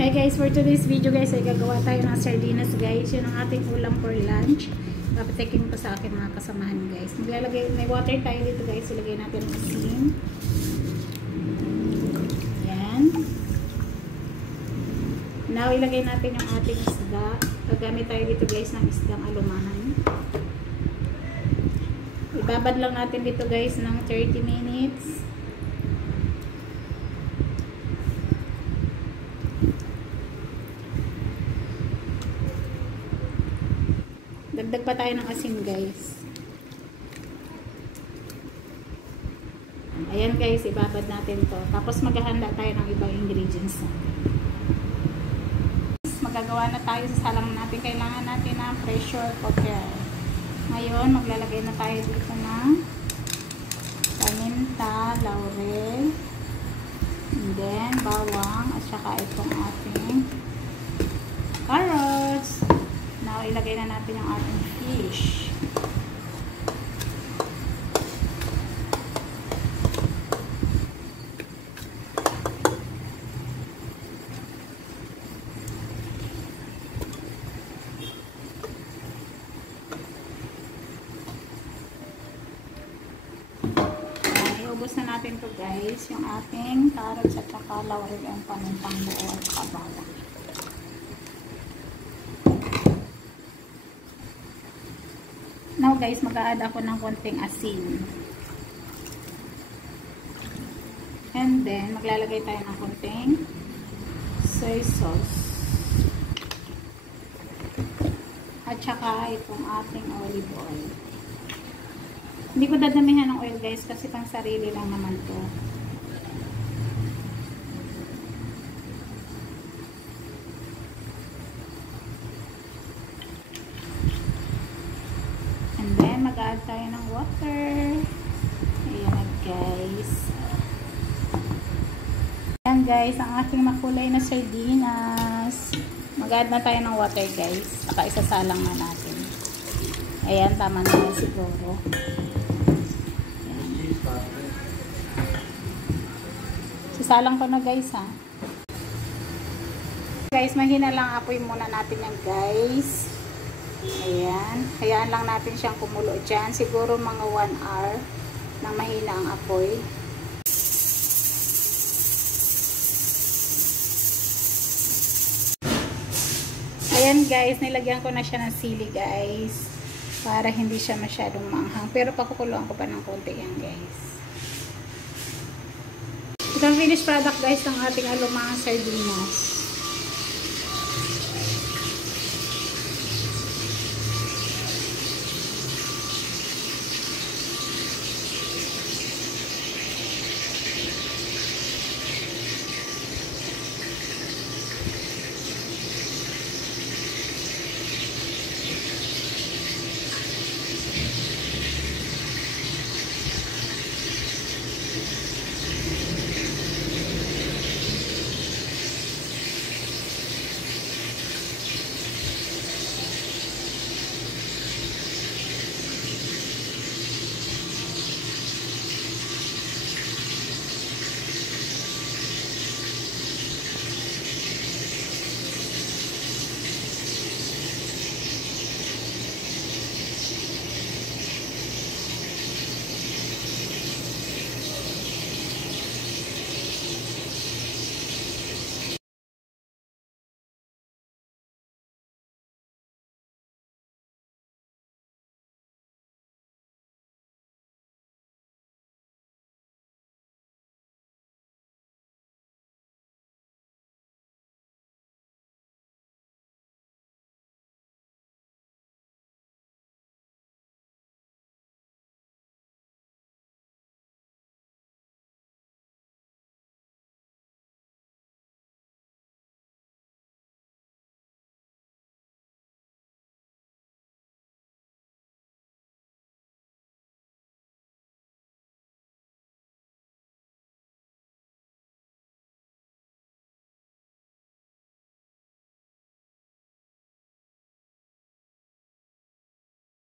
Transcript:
Hi guys, for today's video guys ay gagawa tayo ng sardinas guys. Yun ang ating ulam for lunch. Papatikin ko sa akin mga kasamahan guys. May water tayo dito guys. Ilagay natin ang asin. Yan. Now ilagay natin yung ating isda. Gagamit tayo dito guys ng isdang alumahan. Ibabad lang natin dito guys ng 30 minutes. Dagdag pa tayo ng asin guys. Ayan guys, ibabad natin to. Tapos maghahanda tayo ng ibang ingredients natin. Magagawa na tayo sa salang natin. Kailangan natin ng pressure cooker. Ngayon, maglalagay na tayo dito ng paminta, laurel, and then bawang, at saka itong ating carrots. Now, ilagay na natin yung ating fish. Ubos na natin to guys, yung ating carrots at saka laurel ang pamintang buo at saka bawang. Now guys, mag-a-add ako ng konting asin. And then, maglalagay tayo ng konting soy sauce. At saka itong ating olive oil. Hindi ko dadamihan ng oil guys kasi pang sarili lang naman to. And then mag-add tayo ng water. Ayan guys. Ayan guys, ang aking makulay na sardinas. Mag-add na tayo ng water guys. Saka isasalang na natin. Ayan, tama na yan siguro. Salang ko na guys ha. Guys, mahina lang apoy muna natin yan guys. Ayan. Hayaan lang natin siyang kumulo dyan. Siguro mga 1 hour nang mahina ang apoy. Ayan guys, nilagyan ko na siya ng sili guys. Para hindi siya masyadong maanghang. Pero pakukuluan ko pa ng konti yan guys. Ito ang finished product guys ng ating alumang sardinas.